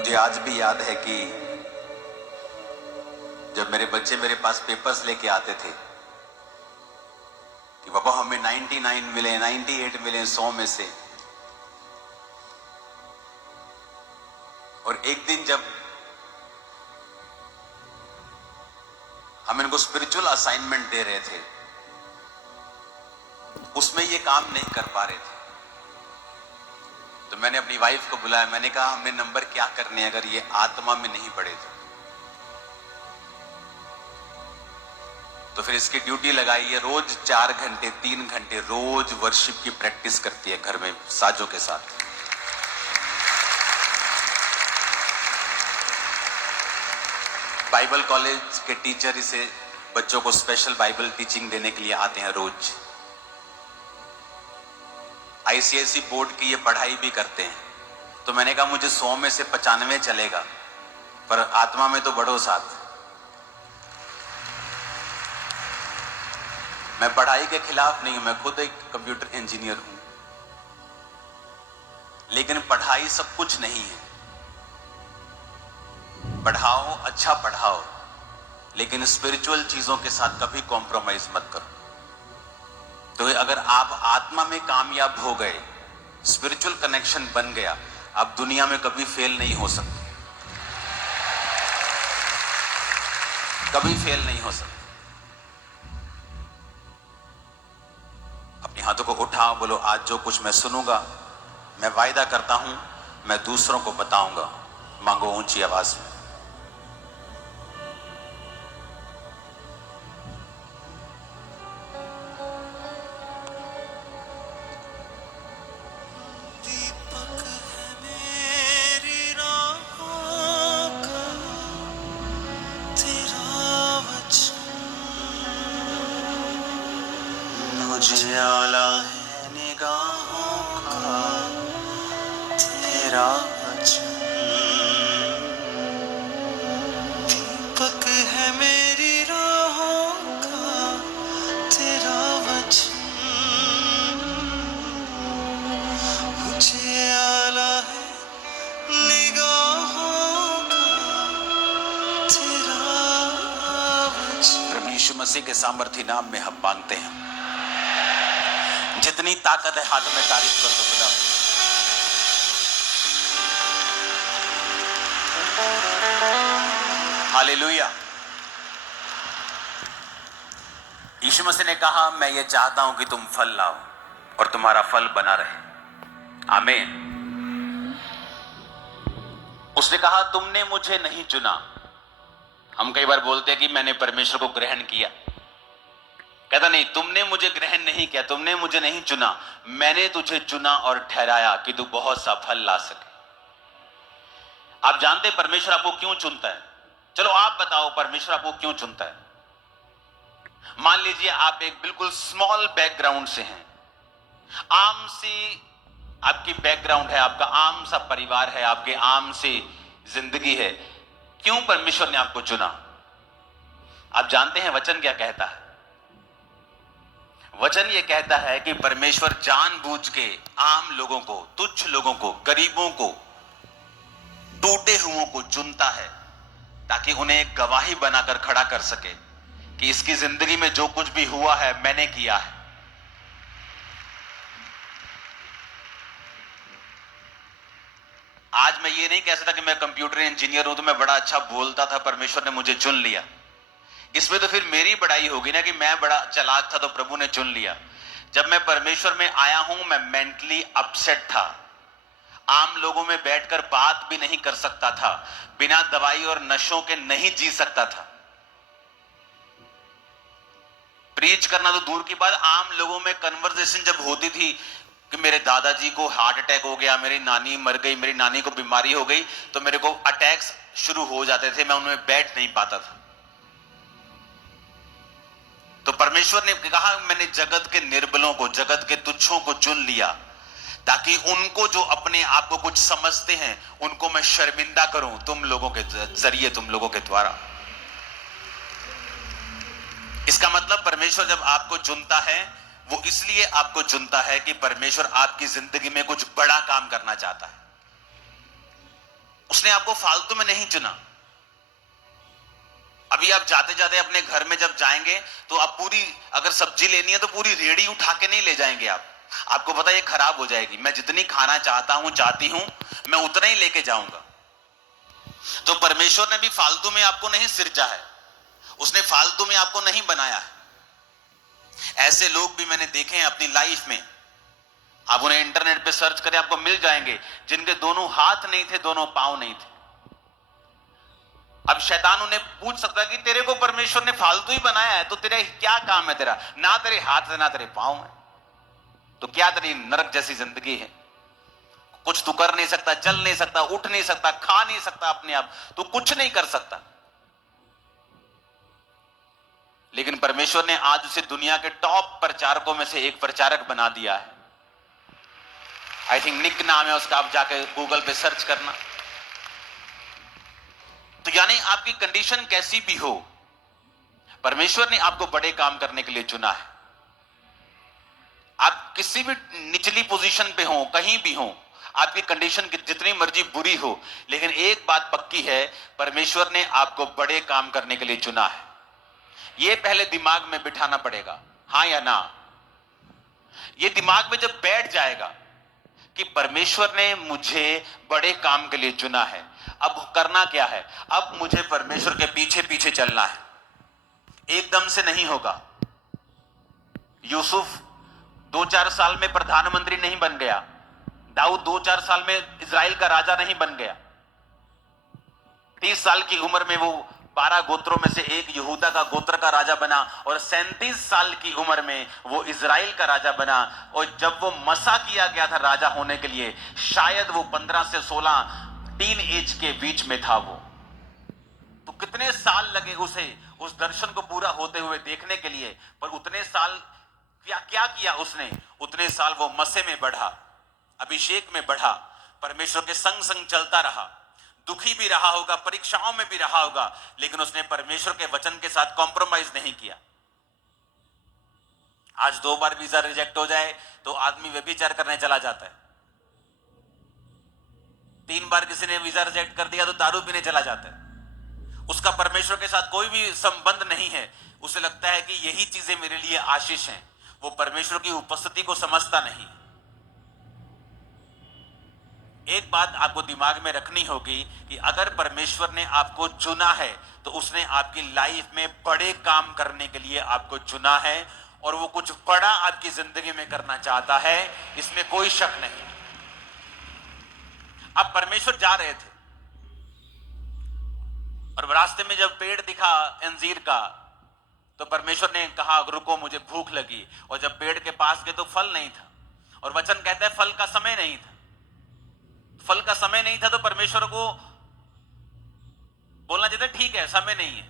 मुझे आज भी याद है कि जब मेरे बच्चे मेरे पास पेपर्स लेके आते थे कि पापा हमें 99 मिले, 98 मिले 100 में से, और एक दिन जब हम इनको स्पिरिचुअल असाइनमेंट दे रहे थे, उसमें ये काम नहीं कर पा रहे थे, तो मैंने अपनी वाइफ को बुलाया। मैंने कहा हमने नंबर क्या करने अगर ये आत्मा में नहीं पड़े तो फिर इसकी ड्यूटी लगाई है। रोज 4 घंटे 3 घंटे रोज वर्शिप की प्रैक्टिस करती है घर में साजों के साथ। बाइबल कॉलेज के टीचर इसे बच्चों को स्पेशल बाइबल टीचिंग देने के लिए आते हैं रोज। आईसीएसई बोर्ड की ये पढ़ाई भी करते हैं। तो मैंने कहा मुझे 100 में से 95 चलेगा, पर आत्मा में तो बढ़ो साथ। मैं पढ़ाई के खिलाफ नहीं हूं, मैं खुद एक कंप्यूटर इंजीनियर हूं, लेकिन पढ़ाई सब कुछ नहीं है। पढ़ाओ, अच्छा पढ़ाओ, लेकिन स्पिरिचुअल चीजों के साथ कभी कॉम्प्रोमाइज मत करो। तो अगर आप आत्मा में कामयाब हो गए, स्पिरिचुअल कनेक्शन बन गया, आप दुनिया में कभी फेल नहीं हो सकते, कभी फेल नहीं हो सकते। अपने हाथों को उठाओ, बोलो आज जो कुछ मैं सुनूंगा, मैं वायदा करता हूं मैं दूसरों को बताऊंगा। मांगो ऊंची आवाज में। उजाला है निगाहों का तेरा वचन, दीपक है मेरी राहों का तेरा वचन, उजाला है निगाहों का तेरा वचन। प्रभु यीशु मसीह के सामर्थी नाम में हम मांगते हैं। जितनी ताकत है हाथ में तारीफ कर दो खुदा। हालेलुया। यीशु मसीह ने कहा मैं ये चाहता हूं कि तुम फल लाओ और तुम्हारा फल बना रहे। आमीन। उसने कहा तुमने मुझे नहीं चुना। हम कई बार बोलते हैं कि मैंने परमेश्वर को ग्रहण किया। कहता नहीं, तुमने मुझे ग्रहण नहीं किया, तुमने मुझे नहीं चुना, मैंने तुझे चुना और ठहराया कि तू बहुत सा फल ला सके। आप जानते हैं परमेश्वर आपको क्यों चुनता है? चलो आप बताओ परमेश्वर आपको क्यों चुनता है। मान लीजिए आप एक बिल्कुल स्मॉल बैकग्राउंड से हैं, आम सी आपकी बैकग्राउंड है, आपका आम सा परिवार है, आपके आम सी जिंदगी है। क्यों परमेश्वर ने आपको चुना? आप जानते हैं वचन क्या कहता है? वचन ये कहता है कि परमेश्वर जानबूझ के आम लोगों को, तुच्छ लोगों को, गरीबों को, टूटे हुओं को चुनता है ताकि उन्हें एक गवाही बनाकर खड़ा कर सके कि इसकी जिंदगी में जो कुछ भी हुआ है मैंने किया है। आज मैं ये नहीं कह सकता कि मैं कंप्यूटर इंजीनियर हूं तो मैं बड़ा अच्छा बोलता था, परमेश्वर ने मुझे चुन लिया। इसमें तो फिर मेरी बड़ाई होगी ना कि मैं बड़ा चालाक था तो प्रभु ने चुन लिया। जब मैं परमेश्वर में आया हूं मैं मेंटली अपसेट था, आम लोगों में बैठकर बात भी नहीं कर सकता था, बिना दवाई और नशों के नहीं जी सकता था। प्रीच करना तो दूर की बात, आम लोगों में कन्वर्सेशन जब होती थी कि मेरे दादाजी को हार्ट अटैक हो गया, मेरी नानी मर गई, मेरी नानी को बीमारी हो गई, तो मेरे को अटैक्स शुरू हो जाते थे, मैं उनमें बैठ नहीं पाता था। तो परमेश्वर ने कहा मैंने जगत के निर्बलों को, जगत के तुच्छों को चुन लिया ताकि उनको जो अपने आप को कुछ समझते हैं उनको मैं शर्मिंदा करूं तुम लोगों के जरिए, तुम लोगों के द्वारा। इसका मतलब परमेश्वर जब आपको चुनता है वो इसलिए आपको चुनता है कि परमेश्वर आपकी जिंदगी में कुछ बड़ा काम करना चाहता है। उसने आपको फालतू में नहीं चुना। अभी आप जाते जाते अपने घर में जब जाएंगे तो आप पूरी, अगर सब्जी लेनी है तो पूरी रेडी उठा के नहीं ले जाएंगे आप, आपको पता है ये खराब हो जाएगी। मैं जितनी खाना चाहती हूं मैं उतना ही लेके जाऊंगा। तो परमेश्वर ने भी फालतू में आपको नहीं सिरजा है, उसने फालतू में आपको नहीं बनाया है। ऐसे लोग भी मैंने देखे हैं अपनी लाइफ में, आप उन्हें इंटरनेट पे सर्च करें आपको मिल जाएंगे, जिनके दोनों हाथ नहीं थे, दोनों पांव नहीं थे। अब शैतान उन्हें पूछ सकता है कि तेरे को परमेश्वर ने फालतू ही बनाया है तो तेरा क्या काम है, तेरा ना तेरे हाथ है ना तेरे पांव है, तो क्या तेरी नरक जैसी जिंदगी है। कुछ तू कर नहीं सकता, चल नहीं सकता, उठ नहीं सकता, खा नहीं सकता अपने आप, तू कुछ नहीं कर सकता। लेकिन परमेश्वर ने आज उसे दुनिया के टॉप प्रचारकों में से एक प्रचारक बना दिया है। आई थिंक निक नाम है उसका, आप जाके गूगल पे सर्च करना। तो यानी आपकी कंडीशन कैसी भी हो, परमेश्वर ने आपको बड़े काम करने के लिए चुना है। आप किसी भी निचली पोजीशन पे हो, कहीं भी हो, आपकी कंडीशन जितनी मर्जी बुरी हो, लेकिन एक बात पक्की है, परमेश्वर ने आपको बड़े काम करने के लिए चुना है। यह पहले दिमाग में बिठाना पड़ेगा, हां या ना। यह दिमाग में जब बैठ जाएगा कि परमेश्वर ने मुझे बड़े काम के लिए चुना है, अब करना क्या है, अब मुझे परमेश्वर के पीछे पीछे चलना है। एकदम से नहीं होगा। यूसुफ 2-4 साल में प्रधानमंत्री नहीं बन गया, दाऊद 2-4 साल में इजराइल का राजा नहीं बन गया, 30 साल की उम्र में वो 12 गोत्रों में से एक यहूदा का गोत्र का राजा बना, और 37 साल की उम्र में वो इजराइल का राजा बना। और जब वो मसा किया गया था राजा होने के लिए, शायद वो 15 से 16 टीन एज के बीच में था वो। तो कितने साल लगे उसे उस दर्शन को पूरा होते हुए देखने के लिए, पर उतने साल क्या किया उसने, उतने साल वो मसे में बढ़ा, अभिषेक में बढ़ा, परमेश्वर के संग संग चलता रहा। दुखी भी रहा होगा, परीक्षाओं में भी रहा होगा, लेकिन उसने परमेश्वर के वचन के साथ कॉम्प्रोमाइज नहीं किया। आज 2 बार वीजा रिजेक्ट हो जाए तो आदमी व्यभिचार करने चला जाता है, 3 बार किसी ने वीजा रिजेक्ट कर दिया तो दारू पीने चला जाता है। उसका परमेश्वर के साथ कोई भी संबंध नहीं है, उसे लगता है कि यही चीजें मेरे लिए आशीष हैं। वो परमेश्वर की उपस्थिति को समझता नहीं। एक बात आपको दिमाग में रखनी होगी कि अगर परमेश्वर ने आपको चुना है तो उसने आपकी लाइफ में बड़े काम करने के लिए आपको चुना है, और वो कुछ बड़ा आपकी जिंदगी में करना चाहता है, इसमें कोई शक नहीं। अब परमेश्वर जा रहे थे और रास्ते में जब पेड़ दिखा अंजीर का, तो परमेश्वर ने कहा रुको मुझे भूख लगी, और जब पेड़ के पास गए तो फल नहीं था, और वचन कहता है फल का समय नहीं था। फल का समय नहीं था तो परमेश्वर को बोलना चाहिए ठीक है समय नहीं है।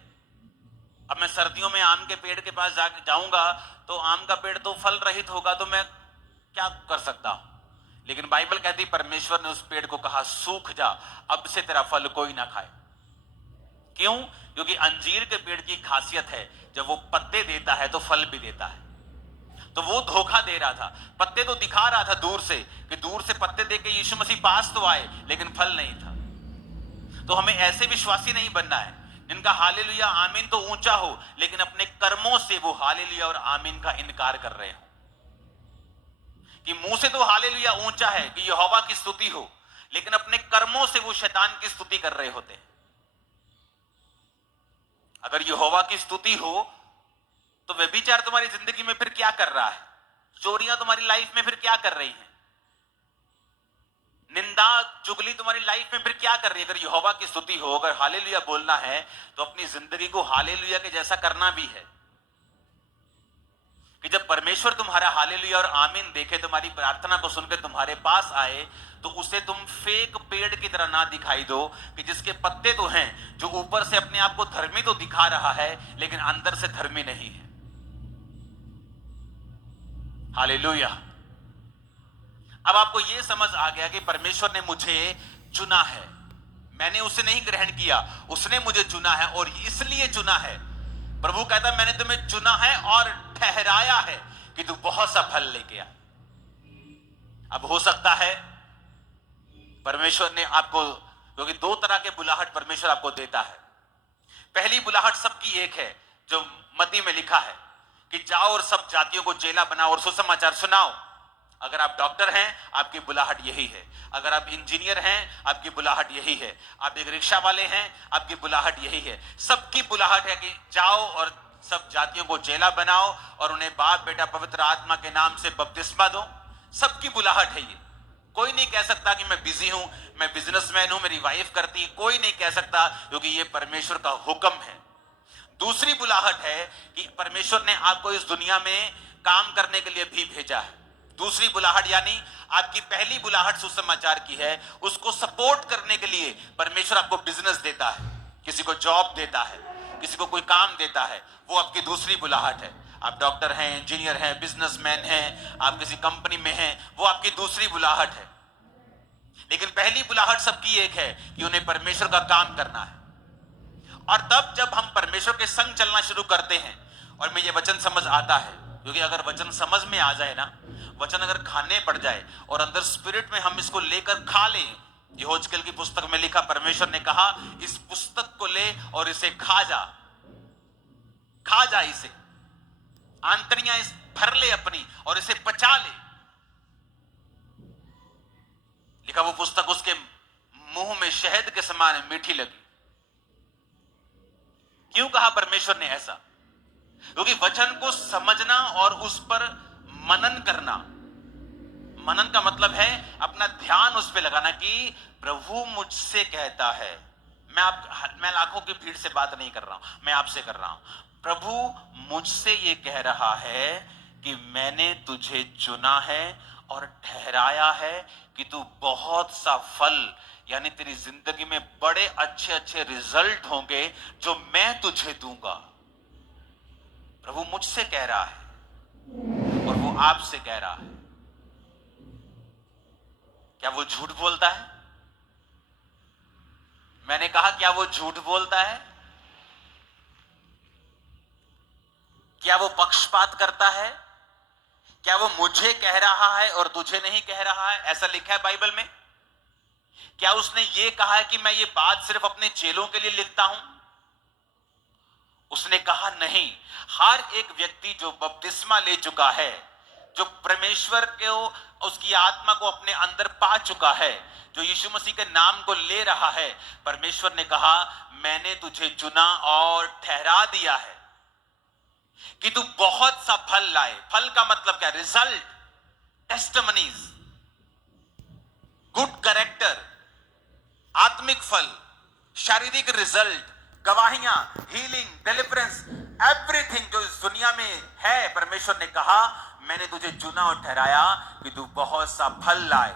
अब मैं सर्दियों में आम के पेड़ के पास जाऊंगा तो आम का पेड़ तो फल रहित होगा, तो मैं क्या कर सकता हूं। लेकिन बाइबल कहती परमेश्वर ने उस पेड़ को कहा सूख जा, अब से तेरा फल कोई ना खाए। क्यों? क्योंकि अंजीर के पेड़ की खासियत है जब वो पत्ते देता है तो फल भी देता है। तो वो धोखा दे रहा था, पत्ते तो दिखा रहा था दूर से कि दूर से पत्ते देके यीशु मसीह पास तो आए, लेकिन फल नहीं था। तो हमें ऐसे विश्वासी नहीं बनना है जिनका हालेलुया आमीन तो ऊंचा हो, लेकिन अपने कर्मों से वो हालेलुया और आमीन का इनकार कर रहे हो। कि मुंह से तो हालेलुया ऊंचा है कि यहोवा की स्तुति हो, लेकिन अपने कर्मों से वो शैतान की स्तुति कर रहे होते हैं। अगर यहोवा की स्तुति हो तो व्यभिचार तुम्हारी जिंदगी में फिर क्या कर रहा है, चोरियां तुम्हारी लाइफ में फिर क्या कर रही हैं, निंदा चुगली तुम्हारी लाइफ में फिर क्या कर रही है। अगर यहोवा की स्तुति हो, अगर हालेलुया बोलना है तो अपनी जिंदगी को हालेलुया के जैसा करना भी है। कि जब परमेश्वर तुम्हारा हालेलुया और आमीन देखे, तुम्हारी प्रार्थना को सुनकर तुम्हारे पास आए, तो उसे तुम फेक पेड़ की तरह ना दिखाई दो कि जिसके पत्ते तो हैं, जो ऊपर से अपने आप को धर्मी तो दिखा रहा है लेकिन अंदर से धर्मी नहीं है। हालेलुया। अब आपको यह समझ आ गया कि परमेश्वर ने मुझे चुना है, मैंने उसे नहीं ग्रहण किया, उसने मुझे चुना है, और इसलिए चुना है। प्रभु कहता मैंने तुम्हें चुना है और ठहराया है कि तू बहुत सा फल लेके आ। अब हो सकता है परमेश्वर ने आपको क्योंकि दो तरह के बुलाहट परमेश्वर आपको देता है। पहली बुलाहट सबकी एक है, जो मत्ती में लिखा है कि जाओ और सब जातियों को चेला बनाओ और सुसमाचार सुनाओ। अगर आप डॉक्टर हैं, आपकी बुलाहट यही है। अगर आप इंजीनियर हैं, आपकी बुलाहट यही है। आप एक रिक्शा वाले हैं, आपकी बुलाहट यही है। सबकी बुलाहट है कि जाओ और सब जातियों को चेला बनाओ और उन्हें बाप बेटा पवित्र आत्मा के नाम से बपतिस्मा दो। सबकी बुलाहट है ये। कोई नहीं कह सकता कि मैं बिजी हूं, मैं बिजनेसमैन हूं, मेरी वाइफ करती है, कोई नहीं कह सकता, क्योंकि ये परमेश्वर का हुक्म है। दूसरी बुलाहट है कि परमेश्वर ने आपको इस दुनिया में काम करने के लिए भी भेजा है। दूसरी बुलाहट यानी आपकी पहली बुलाहट सुसमाचार की है, उसको सपोर्ट करने के लिए परमेश्वर आपको बिजनेस देता है, किसी को जॉब देता है, किसी को कोई काम देता है, वो आपकी दूसरी बुलाहट है। आप डॉक्टर हैं, इंजीनियर हैं, बिजनेसमैन हैं, आप किसी कंपनी में हैं, वो आपकी दूसरी बुलाहट है। लेकिन पहली बुलाहट सबकी एक है कि उन्हें परमेश्वर का काम करना है। और तब जब हम परमेश्वर के संग चलना शुरू करते हैं और में ये वचन समझ आता है, क्योंकि अगर वचन समझ में आ जाए ना, वचन अगर खाने पड़ जाए और अंदर स्पिरिट में हम इसको लेकर खा लें, यहोजकेल की पुस्तक में लिखा, परमेश्वर ने कहा इस पुस्तक को ले और इसे खा जा इसे, आंतड़ियां इस भर ले अपनी और इसे पचा ले। लिखा वो पुस्तक उसके मुंह में शहद के समान मीठी लगी। क्यों कहा परमेश्वर ने ऐसा? क्योंकि वचन को समझना और उस पर मनन करना, मनन का मतलब है अपना ध्यान उस पर लगाना कि प्रभु मुझसे कहता है। मैं लाखों की भीड़ से बात नहीं कर रहा हूं, मैं आपसे कर रहा हूं। प्रभु मुझसे ये कह रहा है कि मैंने तुझे चुना है और ठहराया है कि तू बहुत सा फल, यानी तेरी जिंदगी में बड़े अच्छे अच्छे रिजल्ट होंगे जो मैं तुझे दूंगा। प्रभु मुझसे कह रहा है और वो आपसे कह रहा है। क्या वो झूठ बोलता है? मैंने कहा क्या वो झूठ बोलता है? क्या वो पक्षपात करता है? क्या वो मुझे कह रहा है और तुझे नहीं कह रहा है? ऐसा लिखा है बाइबल में? क्या उसने ये कहा है कि मैं ये बात सिर्फ अपने चेलों के लिए लिखता हूं? उसने कहा नहीं, हर एक व्यक्ति जो बपतिस्मा ले चुका है, जो परमेश्वर को, उसकी आत्मा को अपने अंदर पा चुका है, जो यीशु मसीह के नाम को ले रहा है, परमेश्वर ने कहा मैंने तुझे चुना और ठहरा दिया है कि तू बहुत सा फल लाए। फल का मतलब क्या? रिजल्ट, टेस्टिमनीज, गुड कैरेक्टर, आत्मिक फल, शारीरिक रिजल्ट, गवाहियां, हीलिंग, डिलीवरेंस, एवरीथिंग जो इस दुनिया में है, परमेश्वर ने कहा मैंने तुझे चुना और ठहराया कि तू बहुत सा फल लाए।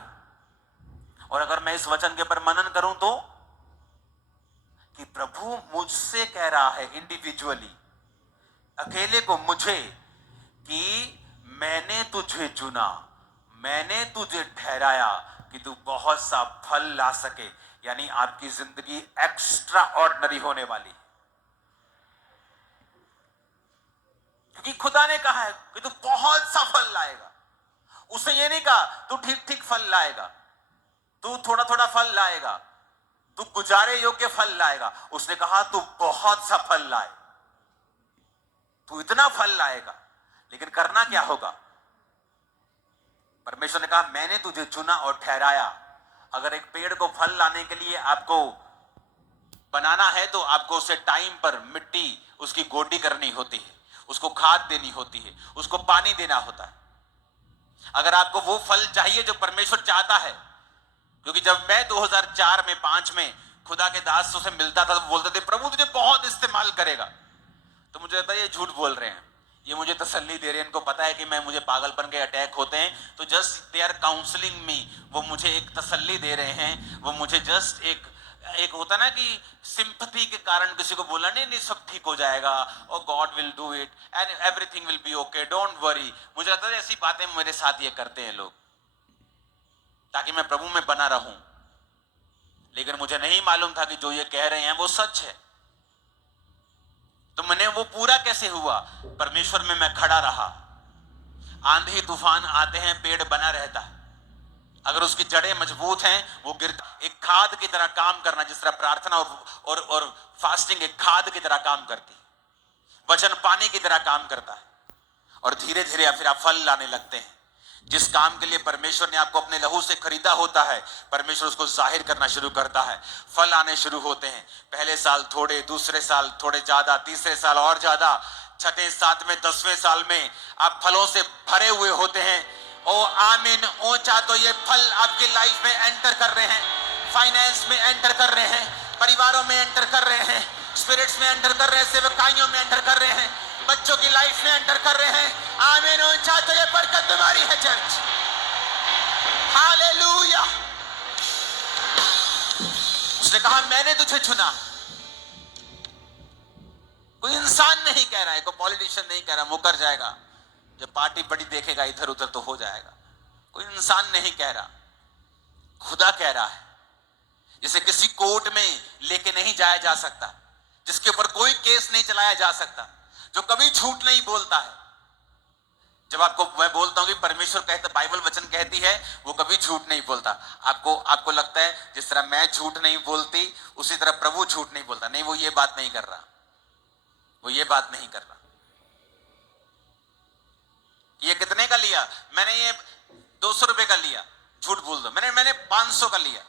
और अगर मैं इस वचन के ऊपर मनन करूं तो कि प्रभु मुझसे कह रहा है इंडिविजुअली, अकेले को मुझे, कि मैंने तुझे चुना, मैंने तुझे ठहराया कि तू बहुत सा फल ला सके, यानी आपकी जिंदगी एक्स्ट्रा ऑर्डिनरी होने वाली है। क्योंकि खुदा ने कहा है कि तू बहुत सा फल लाएगा। उसने ये नहीं कहा तू ठीक ठीक फल लाएगा, तू थोड़ा थोड़ा फल लाएगा, तू गुजारे योग्य फल लाएगा। उसने कहा तू बहुत सा फल लाए, तू इतना फल लाएगा। लेकिन करना क्या होगा? परमेश्वर ने कहा मैंने तुझे चुना और ठहराया। अगर एक पेड़ को फल लाने के लिए आपको बनाना है तो आपको उसे टाइम पर मिट्टी उसकी गोडी करनी होती है, उसको खाद देनी होती है, उसको पानी देना होता है। अगर आपको वो फल चाहिए जो परमेश्वर चाहता है, क्योंकि जब मैं 2004 में 5 में खुदा के दासों से मिलता था तो बोलते थे प्रभु तुझे बहुत इस्तेमाल करेगा, तो मुझे लगता है ये झूठ बोल रहे हैं, ये मुझे तसल्ली दे रहे हैं, इनको पता है कि मैं, मुझे पागलपन के अटैक होते हैं, तो जस्ट दे आर काउंसलिंग मी, वो मुझे एक तसल्ली दे रहे हैं, वो मुझे जस्ट एक होता ना कि सिंपथी के कारण किसी को बोला नहीं सब ठीक हो जाएगा और God will do it and everything will be okay, don't worry. मुझे लगता है ऐसी बातें मेरे साथ ये करते हैं लोग ताकि मैं प्रभु में बना रहूं, लेकिन मुझे नहीं मालूम था कि जो ये कह रहे हैं वो सच है। तो मैंने वो पूरा कैसे हुआ? परमेश्वर में मैं खड़ा रहा। आंधी तूफान आते हैं, पेड़ बना रहता है, अगर उसकी जड़ें मजबूत हैं, वो गिरता एक खाद की तरह काम करना, जिस तरह प्रार्थना और फास्टिंग एक खाद की तरह काम करती है, वचन पानी की तरह काम करता है, और धीरे धीरे फिर आप फल लाने लगते हैं। जिस काम के लिए परमेश्वर ने आपको अपने लहू से खरीदा होता है, परमेश्वर उसको जाहिर करना शुरू करता है, फल आने शुरू होते हैं। पहले साल थोड़े, दूसरे साल थोड़े ज्यादा, तीसरे साल और ज्यादा, छठे, सातवें, 10वें साल में आप फलों से भरे हुए होते हैं। ओ आमीन ऊंचा। तो ये फल आपकी लाइफ में एंटर कर रहे हैं, फाइनेंस में एंटर कर रहे हैं, परिवारों में एंटर कर रहे हैं, स्पिरिट्स में एंटर कर रहे हैं, सेवकाइयों में एंटर कर रहे हैं, बच्चों की लाइफ में एंटर कर रहे हैं। आमीन ऊंचा। तो ये बरकत तुम्हारी है चर्च। हालेलुया। उसने कहा मैंने तुझे चुना। कोई इंसान नहीं कह रहा है, कोई पॉलिटिशियन नहीं कह रहा, मुकर जाएगा जब पार्टी बड़ी देखेगा इधर उधर तो हो जाएगा। कोई इंसान नहीं कह रहा, खुदा कह रहा है। जिसे किसी कोर्ट में लेके नहीं जाया जा सकता, जिसके ऊपर कोई केस नहीं चलाया जा सकता, जो कभी झूठ नहीं बोलता है। जब आपको मैं बोलता हूं कि परमेश्वर कहता, बाइबल वचन कहती है वो कभी झूठ नहीं बोलता, आपको लगता है जिस तरह मैं झूठ नहीं बोलती उसी तरह प्रभु झूठ नहीं बोलता। नहीं, वो ये बात नहीं कर रहा, वो ये बात नहीं कर रहा। ये कितने का लिया? मैंने ये 200 रुपए का लिया, झूठ बोल दो। मैंने 500 का लिया।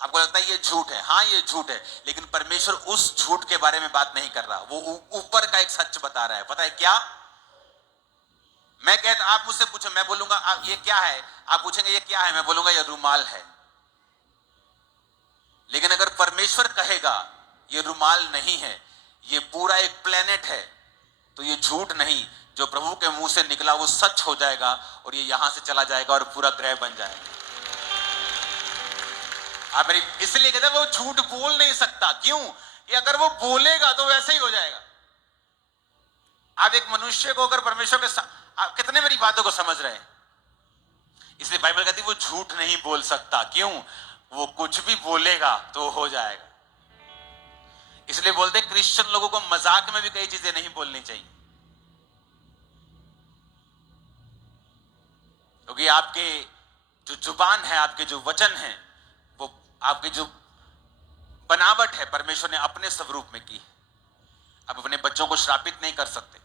आपको लगता है ये झूठ है? हाँ ये झूठ है, लेकिन परमेश्वर उस झूठ के बारे में बात नहीं कर रहा, वो ऊपर का एक सच बता रहा है। पता है क्या? मैं कहता, आप मुझसे पूछो, मैं बोलूंगा ये क्या है, आप पूछेंगे ये क्या है, मैं बोलूंगा ये रुमाल है। लेकिन अगर परमेश्वर कहेगा ये रुमाल नहीं है, ये पूरा एक प्लेनेट है, तो ये झूठ नहीं, जो प्रभु के मुंह से निकला वो सच हो जाएगा, और ये यहां से चला जाएगा और पूरा ग्रह बन जाएगा। आप मेरी इसलिए कहते हैं वो झूठ बोल नहीं सकता। क्यों? कि अगर वो बोलेगा तो वैसे ही हो जाएगा। आप एक मनुष्य को अगर परमेश्वर के आप कितने मेरी बातों को समझ रहे हैं? इसलिए बाइबल कहती है वो झूठ नहीं बोल सकता। क्यों? वो कुछ भी बोलेगा तो हो जाएगा। इसलिए बोलते क्रिश्चियन लोगों को मजाक में भी कई चीजें नहीं बोलनी चाहिए, क्योंकि आपके जो जुबान है, आपके जो वचन है, वो आपकी जो बनावट है परमेश्वर ने अपने स्वरूप में की है। आप अपने बच्चों को श्रापित नहीं कर सकते,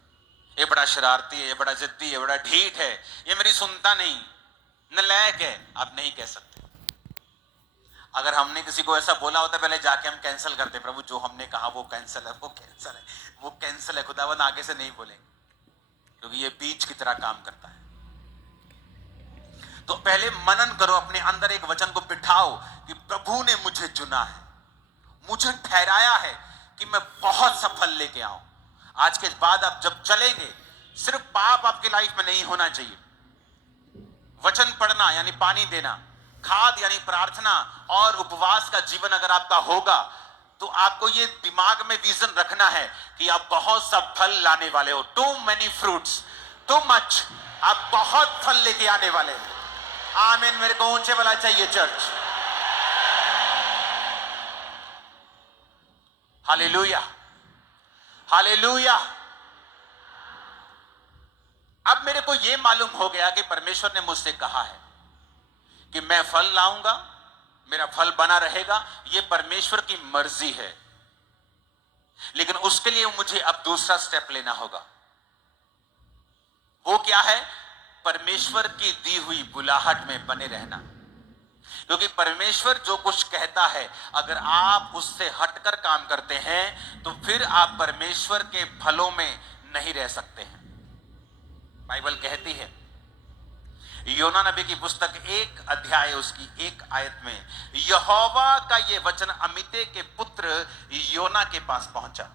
ये बड़ा शरारती है, ये बड़ा जिद्दी है, ये बड़ा ढीठ है, ये मेरी सुनता नहीं, नालायक है, आप नहीं कह सकते। अगर हमने किसी को ऐसा बोला होता पहले जाके हम कैंसिल करते, प्रभु जो हमने कहा वो कैंसिल है, वो कैंसिल है, वो कैंसिल है, खुदावन आगे से नहीं बोलेंगे, क्योंकि ये बीज की तरह काम करता है। तो पहले मनन करो, अपने अंदर एक वचन को बिठाओ कि प्रभु ने मुझे चुना है, मुझे ठहराया है कि मैं बहुत सफल लेके आऊं। आज के बाद आप जब चलेंगे, सिर्फ पाप आपकी लाइफ में नहीं होना चाहिए। वचन पढ़ना यानी पानी देना, खाद यानी प्रार्थना और उपवास का जीवन अगर आपका होगा, तो आपको ये दिमाग में विजन रखना है कि आप बहुत सा फल लाने वाले हो। Too many fruits, too much, आप बहुत फल लेके आने वाले हो। आमीन। मेरे को ऊंचे वाला चाहिए चर्च। Hallelujah, hallelujah. अब मेरे को यह मालूम हो गया कि परमेश्वर ने मुझसे कहा है कि मैं फल लाऊंगा, मेरा फल बना रहेगा, यह परमेश्वर की मर्जी है। लेकिन उसके लिए मुझे अब दूसरा स्टेप लेना होगा। वो क्या है? परमेश्वर की दी हुई बुलाहट में बने रहना। क्योंकि परमेश्वर जो कुछ कहता है, अगर आप उससे हटकर काम करते हैं तो फिर आप परमेश्वर के फलों में नहीं रह सकते हैं। बाइबल कहती है, योना नबी की पुस्तक 1 अध्याय उसकी 1 आयत में, यहोवा का यह वचन अमित्ते के पुत्र योना के पास पहुंचा,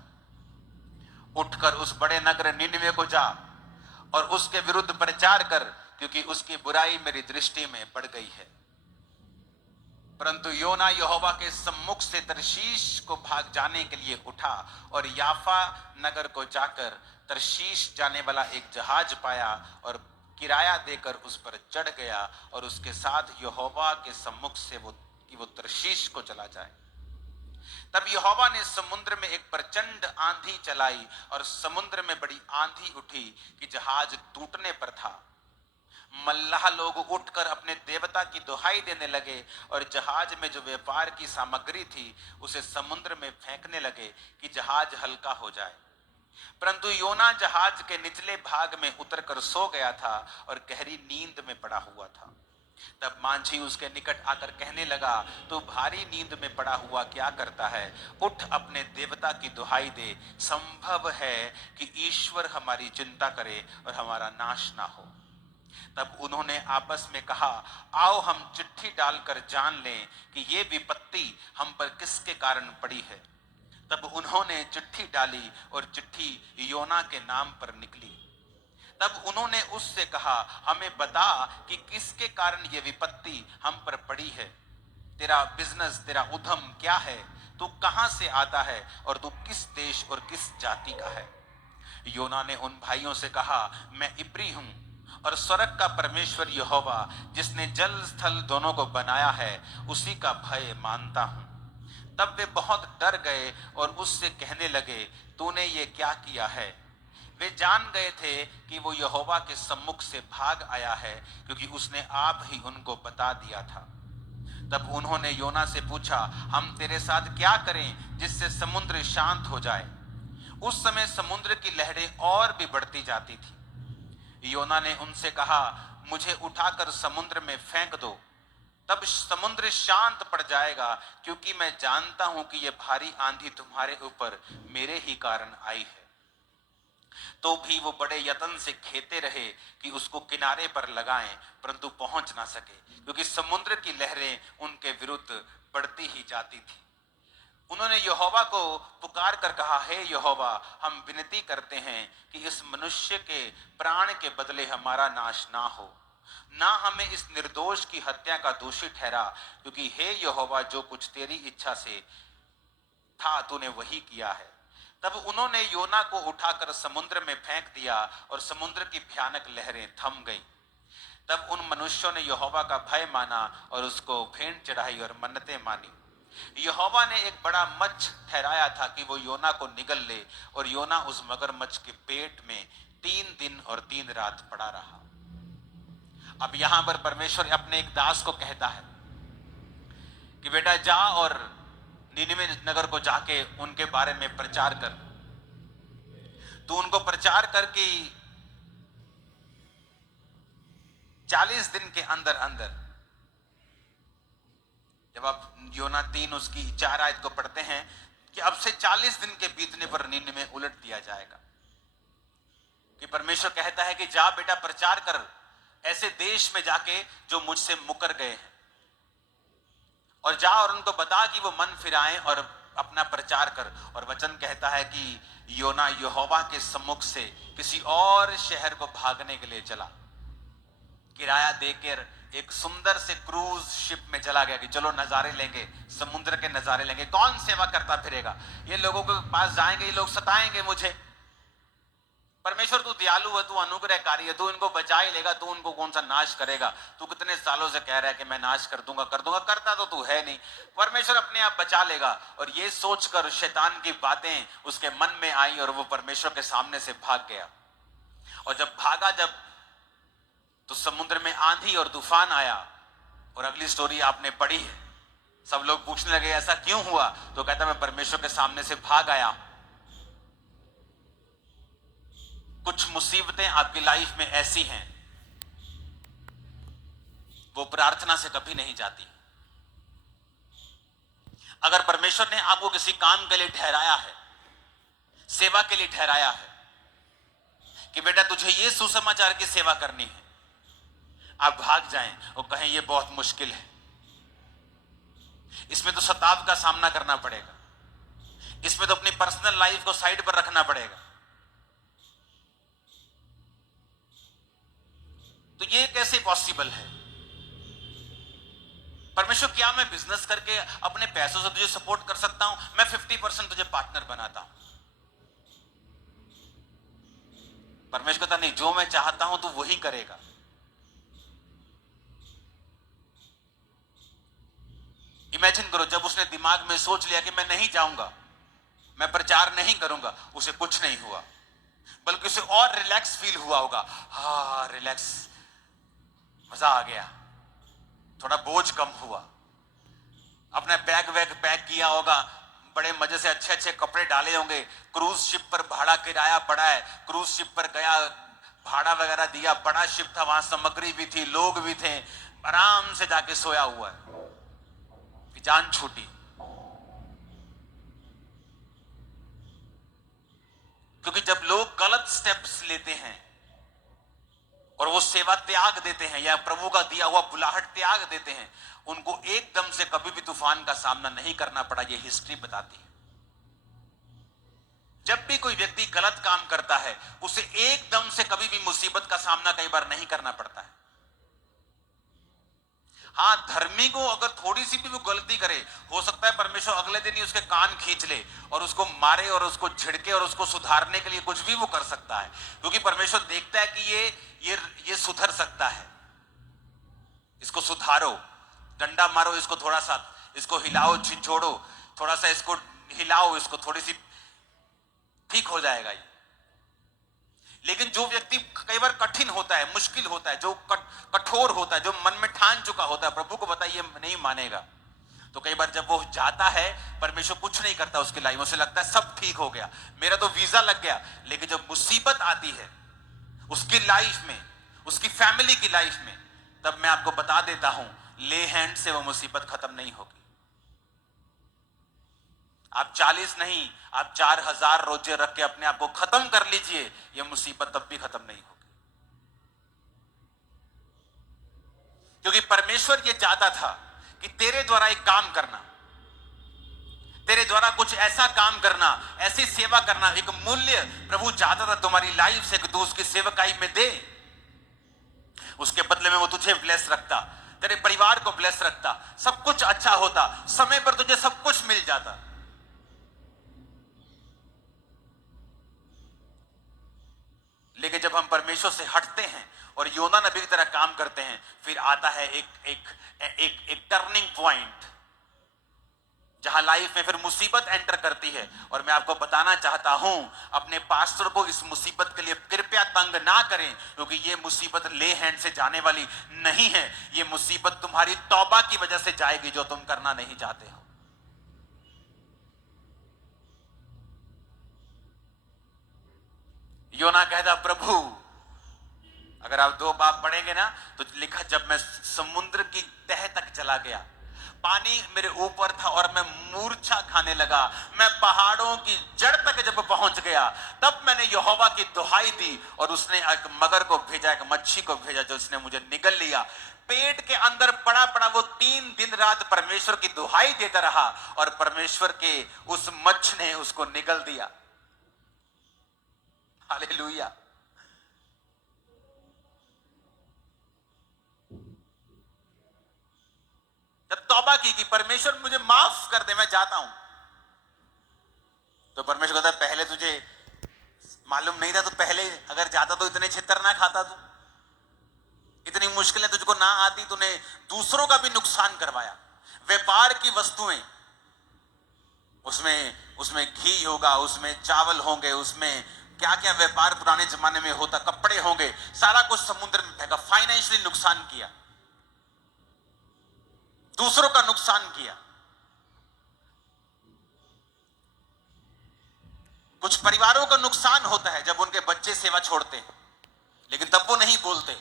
उठकर उस बड़े नगर निनवे को जा और उसके विरुद्ध प्रचार कर, क्योंकि उसकी बुराई मेरी दृष्टि में बढ़ गई है। परंतु योना यहोवा के सम्मुख से तरशीश को भाग जाने के लिए उठा और याफा नगर को जाकर तरशीश जाने वाला एक जहाज पाया और किराया देकर उस पर चढ़ गया और उसके साथ यहोवा के सम्मुख से वो तरशीश को चला जाए। तब यहोवा ने समुद्र में एक प्रचंड आंधी चलाई और समुद्र में बड़ी आंधी उठी कि जहाज टूटने पर था। मल्लाह लोग उठकर अपने देवता की दुहाई देने लगे और जहाज में जो व्यापार की सामग्री थी उसे समुद्र में फेंकने लगे कि जहाज हल्का हो जाए। परंतु योना जहाज के निचले भाग में उतरकर सो गया था और गहरी नींद में पड़ा हुआ था। तब मांझी उसके निकट आकर कहने लगा, तू भारी नींद में पड़ा हुआ क्या करता है? उठ अपने देवता की दुहाई दे। संभव है कि ईश्वर हमारी चिंता करे और हमारा नाश ना हो। तब उन्होंने आपस में कहा, आओ हम चिट्ठी डालकर जान लें कि ये विपत्ति हम पर किसके कारण पड़ी है। तब उन्होंने चिट्ठी डाली और चिट्ठी योना के नाम पर निकली। तब उन्होंने उससे कहा, हमें बता कि किसके कारण ये विपत्ति हम पर पड़ी है। तेरा बिजनेस, तेरा उद्यम क्या है? तू कहां से आता है और तू किस देश और किस जाति का है? योना ने उन भाइयों से कहा, मैं इब्री हूं और स्वर्ग का परमेश्वर यहोवा जिसने जल स्थल दोनों को बनाया है उसी का भय मानता हूं। तब वे बहुत डर गए और उससे कहने लगे, तूने ये क्या किया है? वे जान गए थे कि वो यहोवा के सम्मुख से भाग आया है, क्योंकि उसने आप ही उनको बता दिया था। तब उन्होंने योना से पूछा, हम तेरे साथ क्या करें जिससे समुद्र शांत हो जाए? उस समय समुद्र की लहरें और भी बढ़ती जाती थी। योना ने उनसे कहा, मुझे उठाकर समुद्र में फेंक दो, तब समुद्र शांत पड़ जाएगा, क्योंकि मैं जानता हूं कि यह भारी आंधी तुम्हारे ऊपर मेरे ही कारण आई है। तो भी वो बड़े यत्न से खेते रहे कि उसको किनारे पर लगाएं, परंतु पहुंच ना सके, क्योंकि समुद्र की लहरें उनके विरुद्ध बढ़ती ही जाती थी। उन्होंने यहोवा को पुकार कर कहा, हे यहोवा, हम विनती करते हैं कि इस मनुष्य के प्राण के बदले हमारा नाश ना हो, ना हमें इस निर्दोष की हत्या का दोषी ठहरा, क्योंकि हे यहोवा, जो कुछ तेरी इच्छा से था तूने वही किया है। तब उन्होंने योना को उठाकर समुद्र में फेंक दिया और समुद्र की भयानक लहरें थम गईं। तब उन मनुष्यों ने यहोवा का भय माना और उसको भेंट चढ़ाई और मन्नतें मानी। यहोवा ने एक बड़ा मच्छ ठहराया था कि वो योना को निगल ले, और योना उस मगरमच्छ के पेट में 3 दिन और 3 रात पड़ा रहा। अब यहां पर परमेश्वर अपने एक दास को कहता है कि बेटा जा और नीनिवे नगर को जाके उनके बारे में प्रचार कर। तू उनको प्रचार करके 40 दिन के अंदर अंदर, जब आप योना 3 उसकी 4 आयत को पढ़ते हैं कि अब से 40 दिन के बीतने पर नीनिवे उलट दिया जाएगा। कि परमेश्वर कहता है कि जा बेटा प्रचार कर ऐसे देश में जाके जो मुझसे मुकर गए हैं, और जा और उनको बता कि वो मन फिराएं और अपना प्रचार कर। और वचन कहता है कि योना यहोवा के सम्मुख से किसी और शहर को भागने के लिए चला। किराया देकर एक सुंदर से क्रूज शिप में चला गया कि चलो नजारे लेंगे, समुद्र के नजारे लेंगे। कौन सेवा करता फिरेगा? ये लोगों के पास जाएंगे, ये लोग सताएंगे मुझे। परमेश्वर तू दयालु है, तू अनुग्रहकारी है, तू इनको बचा ही लेगा, तू उनको कौन सा नाश करेगा? तू कितने सालों से कह रहा है कि मैं नाश कर दूंगा, करता तो तू है नहीं। परमेश्वर अपने आप बचा लेगा। और ये सोचकर शैतान की बातें उसके मन में आई और वो परमेश्वर के सामने से भाग गया। और जब भागा, जब तो समुद्र में आंधी और तूफान आया। और अगली स्टोरी आपने पढ़ी है। सब लोग पूछने लगे ऐसा क्यों हुआ? तो कहता मैं परमेश्वर के सामने से भाग आया। कुछ मुसीबतें आपकी लाइफ में ऐसी हैं, वो प्रार्थना से कभी नहीं जाती। अगर परमेश्वर ने आपको किसी काम के लिए ठहराया है, सेवा के लिए ठहराया है कि बेटा तुझे ये सुसमाचार की सेवा करनी है, आप भाग जाएं और कहें ये बहुत मुश्किल है, इसमें तो सताव का सामना करना पड़ेगा, इसमें तो अपनी पर्सनल लाइफ को साइड पर रखना पड़ेगा, तो ये कैसे पॉसिबल है? परमेश्वर क्या मैं बिजनेस करके अपने पैसों से तुझे सपोर्ट कर सकता हूं? मैं 50% तुझे पार्टनर बनाता हूं। परमेश्वर कहता नहीं, जो मैं चाहता हूं तू वही करेगा। इमेजिन करो, जब उसने दिमाग में सोच लिया कि मैं नहीं जाऊंगा, मैं प्रचार नहीं करूंगा, उसे कुछ नहीं हुआ, बल्कि उसे और रिलैक्स फील हुआ होगा। हाँ रिलैक्स, मजा आ गया, थोड़ा बोझ कम हुआ। अपना बैग वैग पैक किया होगा, बड़े मजे से अच्छे अच्छे कपड़े डाले होंगे, क्रूज शिप पर भाड़ा किराया पड़ा है, क्रूज शिप पर गया, भाड़ा वगैरह दिया, बड़ा शिप था, वहां सामग्री भी थी, लोग भी थे, आराम से जाके सोया हुआ है, जान छूटी। क्योंकि जब लोग गलत स्टेप्स लेते हैं और वो सेवा त्याग देते हैं या प्रभु का दिया हुआ बुलाहट त्याग देते हैं, उनको एकदम से कभी भी तूफान का सामना नहीं करना पड़ा, ये हिस्ट्री बताती है। जब भी कोई व्यक्ति गलत काम करता है, उसे एकदम से कभी भी मुसीबत का सामना कई बार नहीं करना पड़ता है। हाँ, धर्मी को अगर थोड़ी सी भी वो गलती करे, हो सकता है परमेश्वर अगले दिन ही उसके कान खींच ले और उसको मारे और उसको झिड़के और उसको सुधारने के लिए कुछ भी वो कर सकता है, क्योंकि परमेश्वर देखता है कि ये सुधर सकता है, इसको सुधारो, डंडा मारो इसको, थोड़ा सा इसको हिलाओ, झिझोड़ो, थोड़ा सा इसको हिलाओ, इसको थोड़ी सी ठीक हो जाएगा ये। लेकिन जो व्यक्ति कई बार कठिन होता है, मुश्किल होता है, जो कठोर होता है, जो मन में ठान चुका होता है प्रभु को बताइए नहीं मानेगा, तो कई बार जब वो जाता है, परमेश्वर कुछ नहीं करता उसकी लाइफ में, उसे लगता है सब ठीक हो गया, मेरा तो वीजा लग गया। लेकिन जब मुसीबत आती है उसकी लाइफ में, उसकी फैमिली की लाइफ में, तब मैं आपको बता देता हूं, ले हैंड से वो मुसीबत खत्म नहीं होगी। आप 40 नहीं, आप 4000 रोजे रख के अपने आप को खत्म कर लीजिए, यह मुसीबत तब भी खत्म नहीं होगी। क्योंकि परमेश्वर यह चाहता था कि तेरे द्वारा एक काम करना, तेरे द्वारा कुछ ऐसा काम करना, ऐसी सेवा करना, एक मूल्य प्रभु चाहता था तुम्हारी लाइफ से कि तू उसकी सेवकाई में दे। उसके बदले में वो तुझे ब्लेस रखता, तेरे परिवार को ब्लेस रखता, सब कुछ अच्छा होता, समय पर तुझे सब कुछ मिल जाता। लेकिन जब हम परमेश्वर से हटते हैं और योना नबी की तरह काम करते हैं, फिर आता है एक टर्निंग पॉइंट, जहां लाइफ में फिर मुसीबत एंटर करती है। और मैं आपको बताना चाहता हूं, अपने पास्टर को इस मुसीबत के लिए कृपया तंग ना करें, क्योंकि ये मुसीबत ले हैंड से जाने वाली नहीं है, ये मुसीबत तुम्हारी तौबा की वजह से जाएगी जो तुम करना नहीं चाहते हो। योना कहता, प्रभु अगर आप 2 बाब पढ़ेंगे ना, तो लिखा, जब मैं समुद्र की तह तक चला गया, पानी मेरे ऊपर था और मैं मूर्छा खाने लगा, मैं पहाड़ों की जड़ तक जब पहुंच गया, तब मैंने यहोवा की दुहाई दी और उसने एक मगर को भेजा, एक मच्छी को भेजा, जो उसने मुझे निगल लिया। पेट के अंदर पड़ा पड़ा वो 3 दिन रात परमेश्वर की दुहाई देता रहा और परमेश्वर के उस मच्छ ने उसको निगल दिया। हालेलुया। जब तौबा की कि परमेश्वर मुझे माफ कर दे, मैं जाता हूं, तो परमेश्वर कहता है, पहले तुझे मालूम नहीं था, तो पहले अगर जाता तो इतने छितर ना खाता, तू इतनी मुश्किलें तुझको ना आती, तूने दूसरों का भी नुकसान करवाया। व्यापार की वस्तुएं, उसमें घी होगा, उसमें चावल होंगे, उसमें क्या क्या व्यापार पुराने जमाने में होता, कपड़े होंगे, सारा कुछ समुद्र में फेंका, फाइनेंशियली नुकसान किया, दूसरों का नुकसान किया। कुछ परिवारों का नुकसान होता है जब उनके बच्चे सेवा छोड़ते हैं, लेकिन तब वो नहीं बोलते,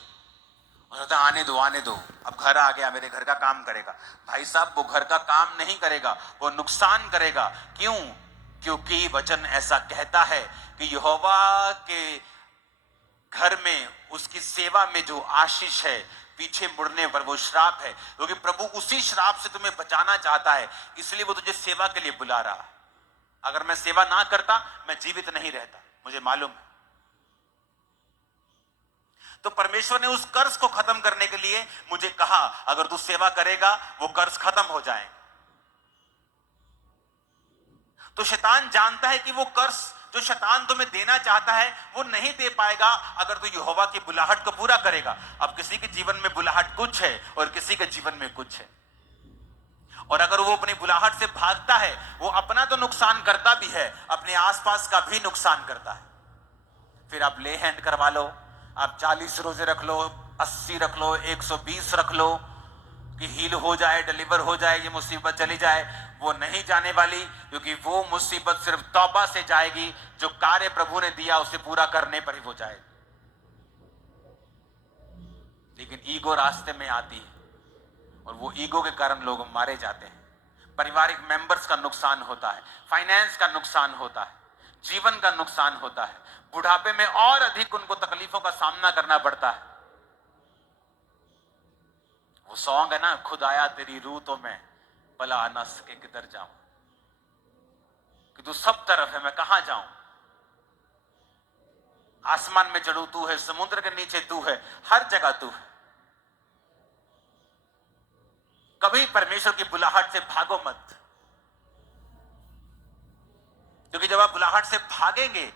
आने दो आने दो, अब घर आ गया, मेरे घर का काम करेगा। भाई साहब, वो घर का काम नहीं करेगा, वो नुकसान करेगा। क्यों? क्योंकि वचन ऐसा कहता है कि यहोवा के घर में, उसकी सेवा में जो आशीष है, पीछे मुड़ने पर वो श्राप है, क्योंकि प्रभु उसी श्राप से तुम्हें बचाना चाहता है, इसलिए वो तुझे सेवा के लिए बुला रहा है। अगर मैं सेवा ना करता, मैं जीवित नहीं रहता, मुझे मालूम है। तो परमेश्वर ने उस कर्ज को खत्म करने के लिए मुझे कहा, अगर तू सेवा करेगा वो कर्ज खत्म हो जाएगा। तो शैतान जानता है कि वो कर्ज जो शैतान तुम्हें देना चाहता है, वो नहीं दे पाएगा अगर तू यहोवा की बुलाहट को पूरा करेगा। अब किसी के जीवन में बुलाहट कुछ है और किसी के जीवन में कुछ है, और अगर वो अपनी बुलाहट से भागता है, वो अपना तो नुकसान करता भी है, अपने आसपास का भी नुकसान करता है। फिर आप ले हैंड करवा लो, आप 40 रोजे रख लो, 80 रख लो, 120 रख लो कि हील हो जाए, डिलीवर हो जाए, ये मुसीबत चली जाए, वो नहीं जाने वाली, क्योंकि वो मुसीबत सिर्फ तौबा से जाएगी। जो कार्य प्रभु ने दिया उसे पूरा करने पर ही वो जाएगी। लेकिन ईगो रास्ते में आती है और वो ईगो के कारण लोग मारे जाते हैं। पारिवारिक मेंबर्स का नुकसान होता है, फाइनेंस का नुकसान होता है, जीवन का नुकसान होता है, बुढ़ापे में और अधिक उनको तकलीफों का सामना करना पड़ता है। वो सॉन्ग है ना, खुदाया तेरी रूह तो मैं भला ना सके किधर जाऊं, कि तू सब तरफ है, मैं कहां जाऊं। आसमान में चढ़ू तू है, समुद्र के नीचे तू है, हर जगह तू है। कभी परमेश्वर की बुलाहट से भागो मत, क्योंकि जब आप बुलाहट से भागेंगे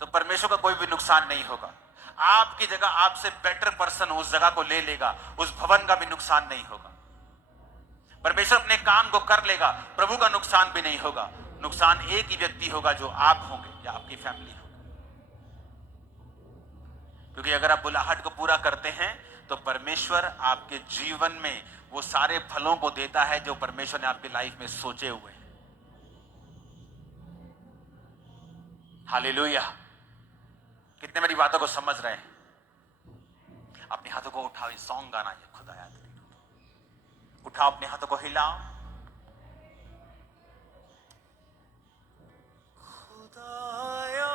तो परमेश्वर का कोई भी नुकसान नहीं होगा। आपकी जगह आपसे बेटर पर्सन उस जगह को ले लेगा, उस भवन का भी नुकसान नहीं होगा। परमेश्वर अपने काम को कर लेगा, प्रभु का नुकसान भी नहीं होगा। नुकसान एक ही व्यक्ति होगा, जो आप होंगे या आपकी फैमिली होगी। क्योंकि अगर आप बुलाहट को पूरा करते हैं तो परमेश्वर आपके जीवन में वो सारे फलों को देता है जो परमेश्वर ने आपकी लाइफ में सोचे हुए हैं। हालेलुया। कितने मेरी बातों को समझ रहे हैं? अपने हाथों को उठाओ, ये सॉन्ग गाना, ये खुदाया तेरी रूह। उठाओ अपने हाथों को, हिलाओ। खुदाया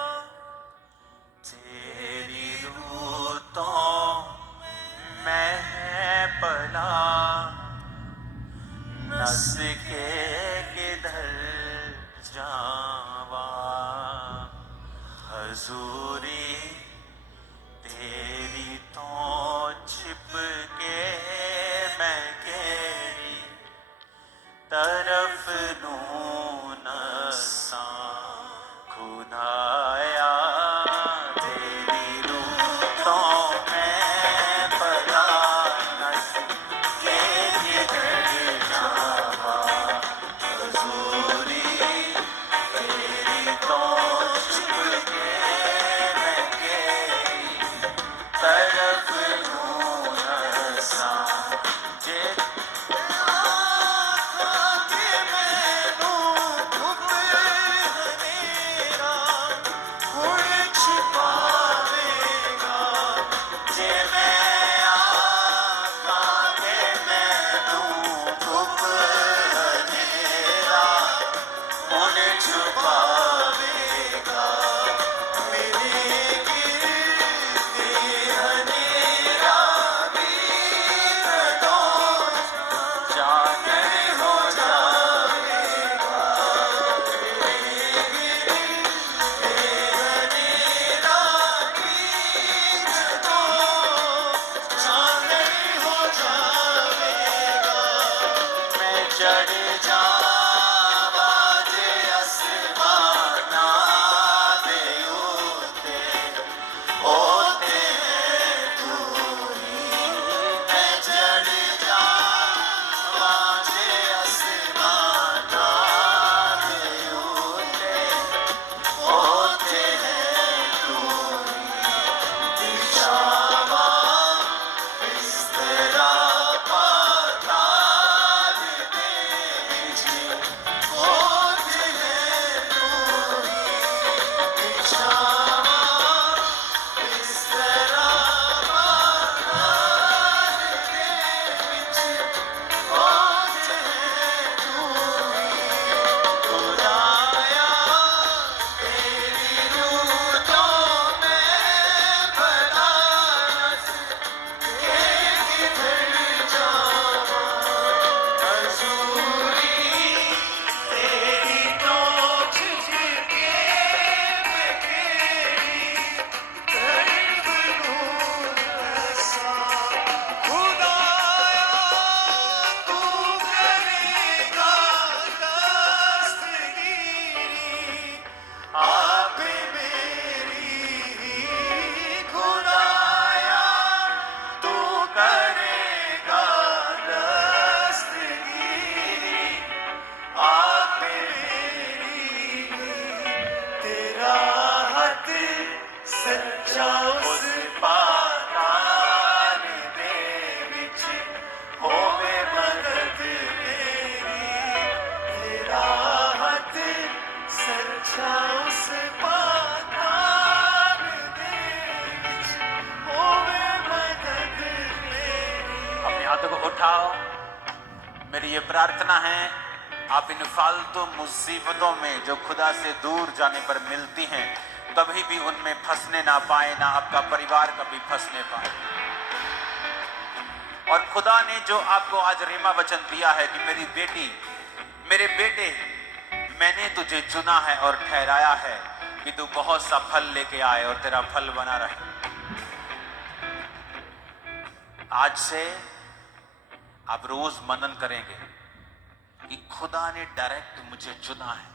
तेरी रूह तो मैं भला न सके किधर जावा, हजूरी तेरी तो छिप के मैं केरी प्रार्थना है, आप इन फालतू मुसीबतों में जो खुदा से दूर जाने पर मिलती हैं, कभी भी उनमें फंसने ना पाए, ना आपका परिवार कभी फंसने पाए। और खुदा ने जो आपको आज रेमा वचन दिया है कि मेरी बेटी, मेरे बेटे, मैंने तुझे चुना है और ठहराया है कि तू बहुत सा फल लेके आए और तेरा फल बना रहे। आज से आप रोज मनन करेंगे कि खुदा ने डायरेक्ट मुझे चुना है,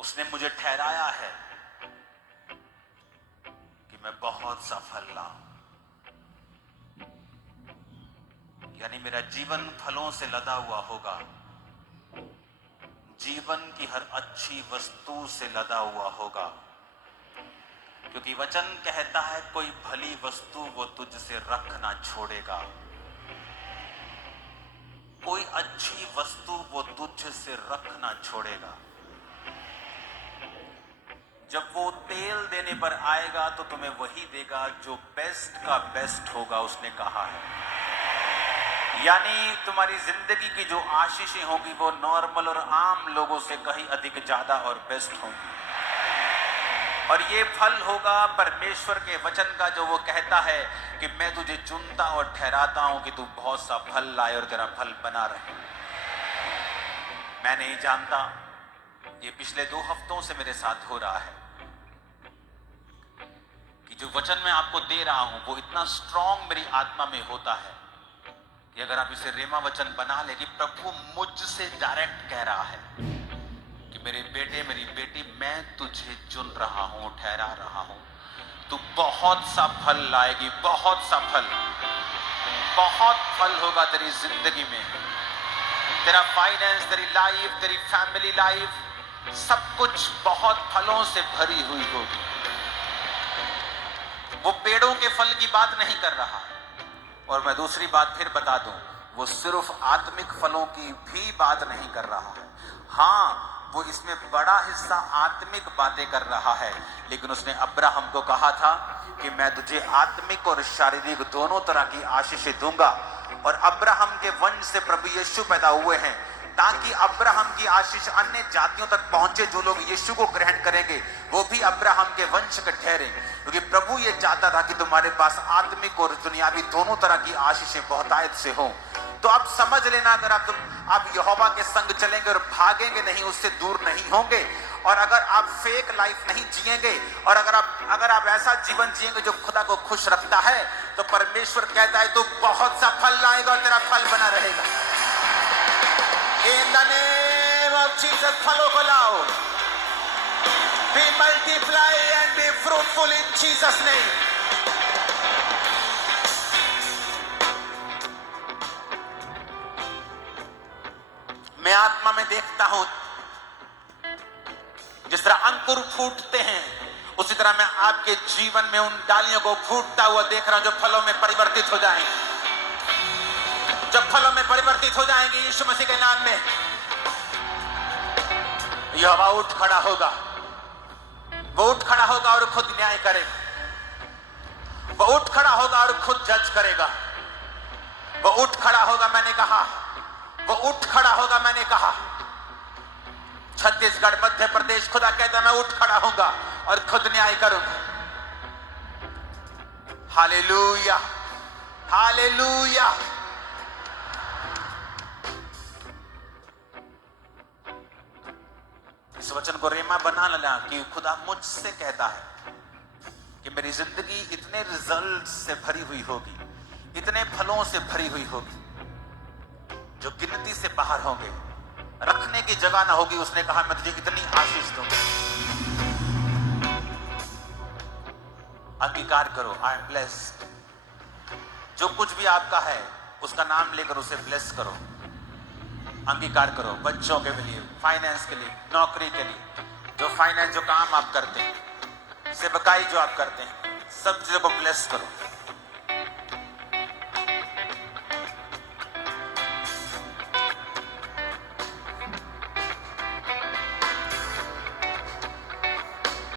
उसने मुझे ठहराया है कि मैं बहुत सा फल लाऊं। यानी मेरा जीवन फलों से लदा हुआ होगा, जीवन की हर अच्छी वस्तु से लदा हुआ होगा, क्योंकि वचन कहता है कोई भली वस्तु वो तुझसे रख ना छोड़ेगा, कोई अच्छी वस्तु वो तुझसे रख ना छोड़ेगा। जब वो तेल देने पर आएगा तो तुम्हें वही देगा जो बेस्ट का बेस्ट होगा, उसने कहा है। यानी तुम्हारी जिंदगी की जो आशीषें होगी वो नॉर्मल और आम लोगों से कहीं अधिक ज्यादा और बेस्ट होंगी। और ये फल होगा परमेश्वर के वचन का, जो वो कहता है कि मैं तुझे चुनता और ठहराता हूं कि तू बहुत सा फल लाए और तेरा फल बना रहे। मैं नहीं जानता, ये पिछले 2 हफ्तों से मेरे साथ हो रहा है कि जो वचन मैं आपको दे रहा हूं वो इतना स्ट्रांग मेरी आत्मा में होता है कि अगर आप इसे रेमा वचन बना ले कि प्रभु मुझसे डायरेक्ट कह रहा है कि मेरे बेटे, मेरी बेटी, मैं तुझे चुन रहा हूं, ठहरा रहा हूं, तू बहुत सा फल लाएगी, बहुत सा फल, बहुत फल होगा तेरी जिंदगी में। तेरा फाइनेंस, तेरी लाइफ, तेरी फैमिली लाइफ, सब कुछ बहुत फलों से भरी हुई होगी। वो पेड़ों के फल की बात नहीं कर रहा। और मैं दूसरी बात फिर बता दूं, वो सिर्फ आत्मिक फलों की भी बात नहीं कर रहा है। हाँ, वो इसमें बड़ा हिस्सा आत्मिक बातें कर रहा है, लेकिन उसने अब्राहम को कहा था कि मैं तुझे आत्मिक और शारीरिक दोनों तरह की आशीषें दूंगा। और अब्राहम के वंश से प्रभु यीशु पैदा हुए हैं ताकि अब्राहम की आशीष अन्य जातियों तक पहुंचे। जो लोग यीशु को ग्रहण करेंगे वो भी अब्राहम के वंश के ठहरे, क्योंकि प्रभु ये चाहता था कि तुम्हारे पास आत्मिक और दुनियावी दोनों तरह की आशीषें बहुतायत से हो। तो आप समझ लेना, अगर आप यहोवा के संग चलेंगे और भागेंगे नहीं, उससे दूर नहीं होंगे, और अगर आप फेक लाइफ नहीं जिएंगे, और अगर आप ऐसा जीवन जिएंगे जो खुदा को खुश रखता है, तो परमेश्वर कहता है तू बहुत सा फल लाएगा और तेरा फल बना रहेगा। In the name of Jesus, फलों को लाओ। Be multiply and be fruitful in Jesus' name. मैं आत्मा में देखता हूं, जिस तरह अंकुर फूटते हैं, उसी तरह मैं आपके जीवन में उन डालियों को फूटता हुआ देख रहा हूं जो फलों में परिवर्तित हो जाएंगे। जब फलों में परिवर्तित हो जाएंगे यीशु मसीह के नाम में, यहोवा उठ खड़ा होगा। वो उठ खड़ा होगा और खुद न्याय करेगा। वो उठ खड़ा होगा और खुद जज करेगा। वो उठ खड़ा होगा, मैंने कहा, वो उठ खड़ा होगा, मैंने कहा। छत्तीसगढ़, मध्य प्रदेश, खुदा कहता है मैं उठ खड़ा होगा और खुद न्याय करूंगा। Hallelujah, hallelujah. इस वचन को रेमा बना लेना कि खुदा मुझसे कहता है कि मेरी जिंदगी इतने रिजल्ट से भरी हुई होगी, इतने फलों से भरी हुई होगी जो गिनती से बाहर होंगे, रखने की जगह ना होगी। उसने कहा मैं तुझे इतनी आशीष दूंगा। अंगीकार करो, आई एम ब्लेस्ड। जो कुछ भी आपका है उसका नाम लेकर उसे ब्लेस करो। अंगीकार करो, बच्चों के लिए, फाइनेंस के लिए, नौकरी के लिए, जो फाइनेंस, जो काम आप करते हैं, सेवकाई जो आप करते हैं, सब चीजों को ब्लेस करो।